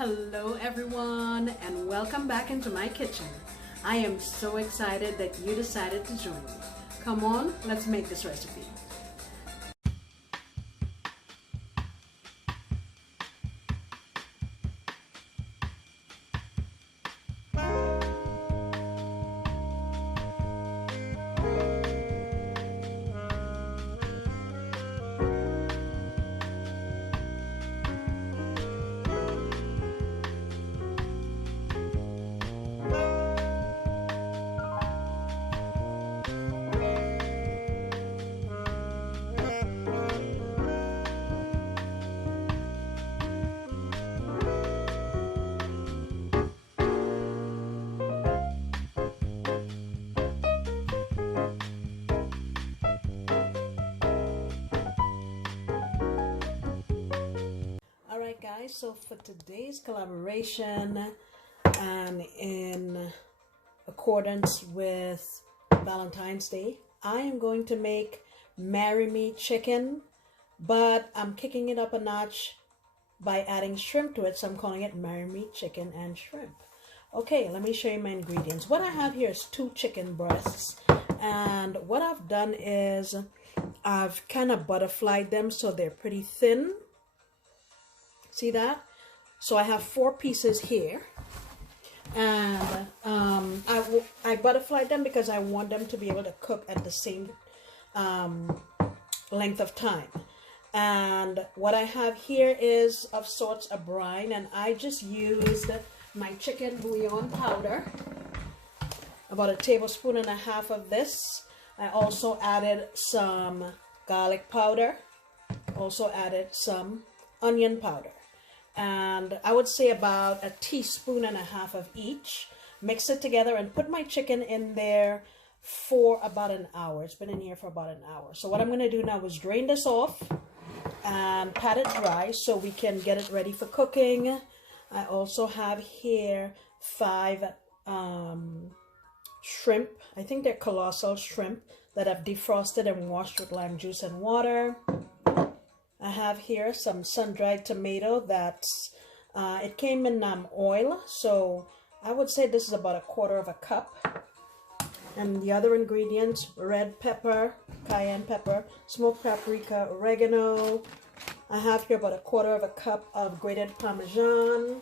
Hello everyone and welcome back into my kitchen. I am so excited that you decided to join me. Come on, let's make this recipe. Alright guys, so for today's collaboration and in accordance with Valentine's Day, I am going to make Marry Me Chicken, but I'm kicking it up a notch by adding shrimp to it, so I'm calling it Marry Me Chicken and Shrimp. Okay, let me show you my ingredients. What I have here is 2 chicken breasts, and what I've done is I've kind of butterflied them so they're pretty thin. See that? So I have 4 pieces here, and I butterflied them because I want them to be able to cook at the same length of time. And what I have here is of sorts a brine, and I just used my chicken bouillon powder, about 1.5 tablespoons of this. I also added some garlic powder, also added some onion powder, and I would say about 1.5 teaspoons of each. Mix it together and put my chicken in there for about an hour. It's been in here for about an hour. So what I'm going to do now is drain this off and pat it dry so we can get it ready for cooking. I also have here 5 shrimp. I think they're colossal shrimp that I've defrosted and washed with lime juice and water. I have here some sun-dried tomato that's, it came in oil, so I would say this is about 1/4 cup. And the other ingredients, red pepper, cayenne pepper, smoked paprika, oregano. I have here about 1/4 cup of grated Parmesan,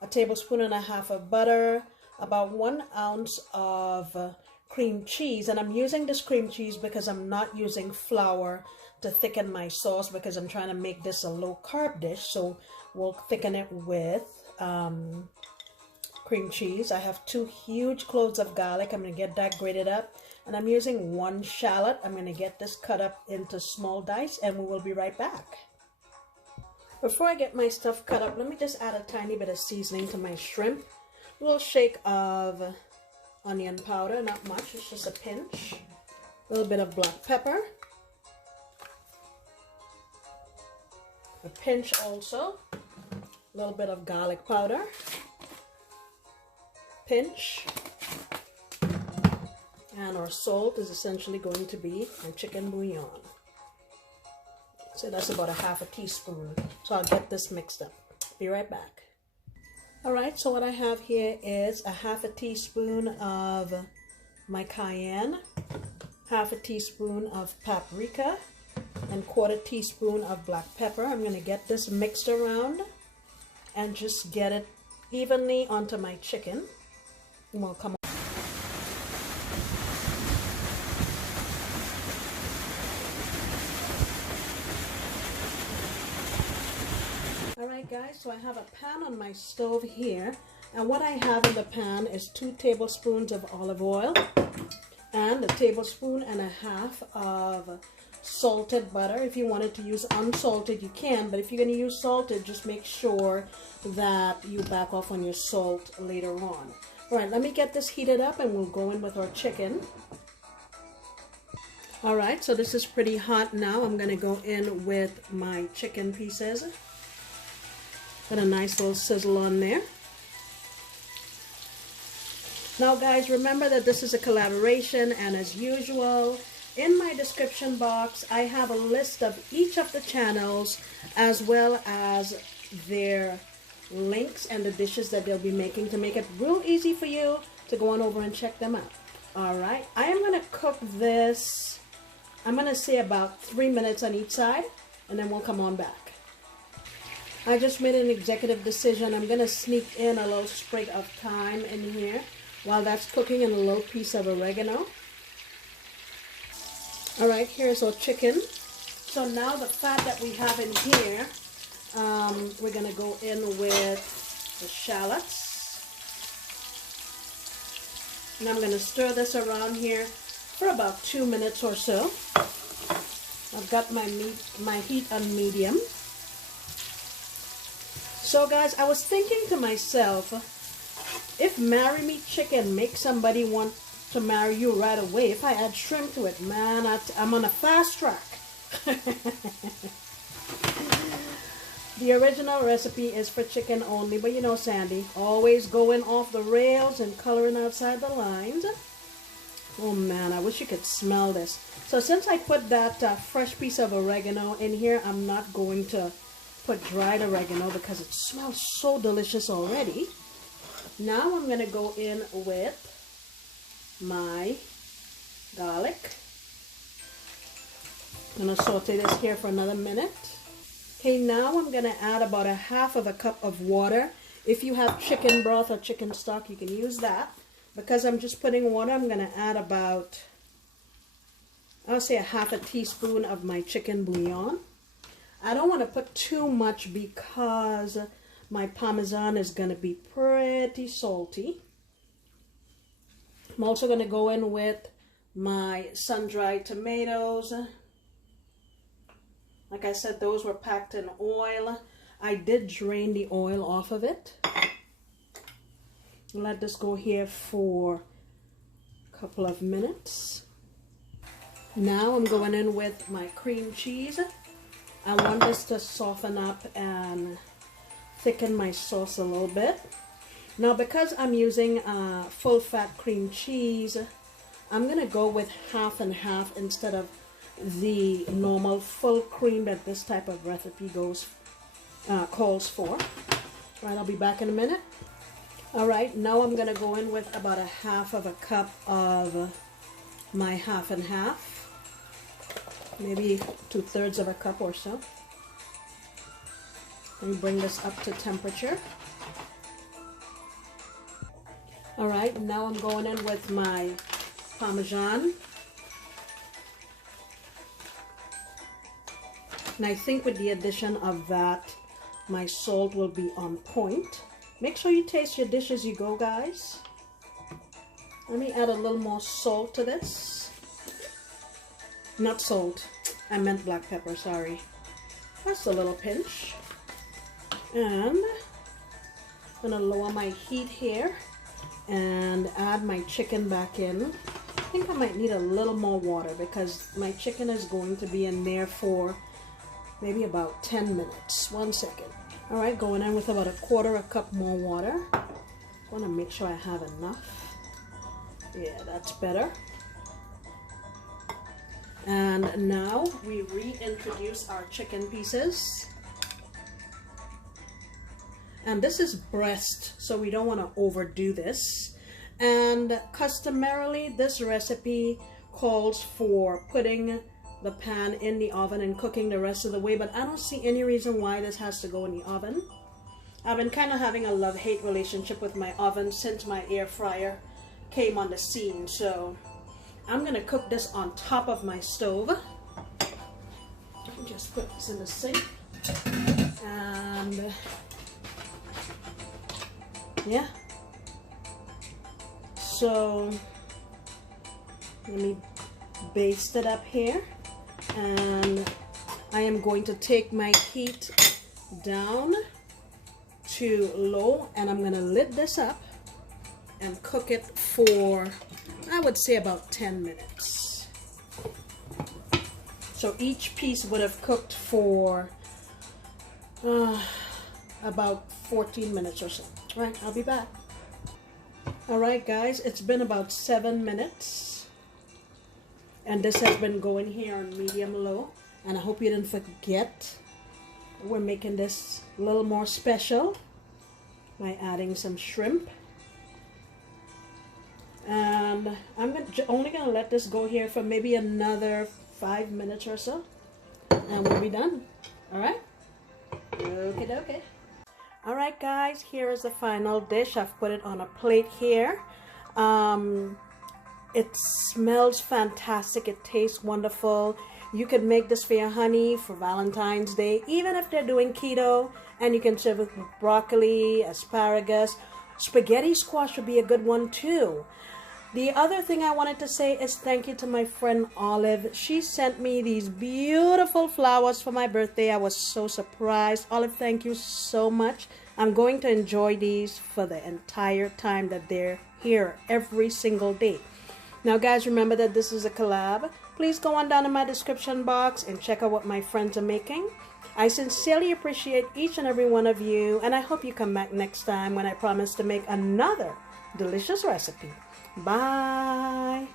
1.5 tablespoons of butter, about 1 ounce of cream cheese. And I'm using this cream cheese because I'm not using flour to thicken my sauce, because I'm trying to make this a low carb dish, so we'll thicken it with cream cheese. I have 2 huge cloves of garlic. I'm going to get that grated up, and I'm using 1 shallot. I'm going to get this cut up into small dice, and we will be right back. Before I get my stuff cut up, let me just add a tiny bit of seasoning to my shrimp. A little shake of onion powder, not much, it's just a pinch. A little bit of black pepper. A pinch also, a little bit of garlic powder, pinch, and our salt is essentially going to be our chicken bouillon. So that's about 1/2 teaspoon. So I'll get this mixed up. Be right back. Alright, so what I have here is 1/2 teaspoon of my cayenne, 1/2 teaspoon of paprika, and 1/4 teaspoon of black pepper. I'm going to get this mixed around and just get it evenly onto my chicken. And we'll come. Alright guys, so I have a pan on my stove here, and what I have in the pan is 2 tablespoons of olive oil and 1.5 tablespoons of salted butter. If you wanted to use unsalted, you can, but if you're going to use salted, just make sure that you back off on your salt later on. Alright, let me get this heated up and we'll go in with our chicken. Alright, so this is pretty hot now. I'm going to go in with my chicken pieces. Got a nice little sizzle on there. Now guys, remember that this is a collaboration, and as usual, in my description box I have a list of each of the channels as well as their links and the dishes that they'll be making to make it real easy for you to go on over and check them out. All right, I am going to cook this, I'm going to say about 3 minutes on each side, and then we'll come on back. I just made an executive decision. I'm going to sneak in a little sprig of thyme in here while that's cooking, and a little piece of oregano. All right, here's our chicken. So now the fat that we have in here, we're going to go in with the shallots. And I'm going to stir this around here for about 2 minutes or so. I've got my heat on medium. So guys, I was thinking to myself, if Marry Me Chicken makes somebody want to marry you right away, if I add shrimp to it, man, I'm on a fast track. The original recipe is for chicken only, but you know Sandee, always going off the rails and coloring outside the lines. Oh man, I wish you could smell this. So since I put that fresh piece of oregano in here, I'm not going to put dried oregano because it smells so delicious already. Now I'm going to go in with my garlic. I'm going to saute this here for another minute. Okay, now I'm going to add about 1/2 cup of water. If you have chicken broth or chicken stock, you can use that. Because I'm just putting water, I'm going to add about, I'll say 1/2 teaspoon of my chicken bouillon. I don't want to put too much because my Parmesan is going to be pretty salty. I'm also going to go in with my sun-dried tomatoes. Like I said, those were packed in oil. I did drain the oil off of it. Let this go here for a couple of minutes. Now I'm going in with my cream cheese. I want this to soften up and thicken my sauce a little bit. Now because I'm using full fat cream cheese, I'm going to go with 1/2 and 1/2 instead of the normal full cream that this type of recipe calls for. All right, I'll be back in a minute. All right, now I'm going to go in with about 1/2 cup of my 1/2 and 1/2, maybe 2/3 cup or so. Let me bring this up to temperature. All right, now I'm going in with my Parmesan. And I think with the addition of that, my salt will be on point. Make sure you taste your dish as you go, guys. Let me add a little more salt to this. Not salt, I meant black pepper, sorry. That's a little pinch. And I'm gonna lower my heat here and add my chicken back in. I think I might need a little more water because my chicken is going to be in there for maybe about 10 minutes. 1 second. All right, going in with about 1/4 cup more water. I want to make sure I have enough. Yeah, that's better. And now we reintroduce our chicken pieces. And this is breast, so we don't want to overdo this. And customarily, this recipe calls for putting the pan in the oven and cooking the rest of the way, but I don't see any reason why this has to go in the oven. I've been kind of having a love-hate relationship with my oven since my air fryer came on the scene, so I'm gonna cook this on top of my stove. Just put this in the sink, and yeah, so let me baste it up here. And I am going to take my heat down to low, and I'm going to lid this up and cook it for, I would say, about 10 minutes. So each piece would have cooked for about 14 minutes or so. Right, I'll be back. All right, guys, it's been about 7 minutes. And this has been going here on medium low, and I hope you didn't forget we're making this a little more special by adding some shrimp. And I'm only gonna let this go here for maybe another 5 minutes or so, and we'll be done. All right. Okay. All right, guys. Here is the final dish. I've put it on a plate here. It smells fantastic. It tastes wonderful. You could make this for your honey for Valentine's Day, even if they're doing keto, and you can serve it with broccoli, asparagus. Spaghetti squash would be a good one too. The other thing I wanted to say is thank you to my friend Olive. She sent me these beautiful flowers for my birthday. I was so surprised. Olive, thank you so much. I'm going to enjoy these for the entire time that they're here, every single day. Now, guys, remember that this is a collab. Please go on down in my description box and check out what my friends are making. I sincerely appreciate each and every one of you, and I hope you come back next time when I promise to make another delicious recipe. Bye.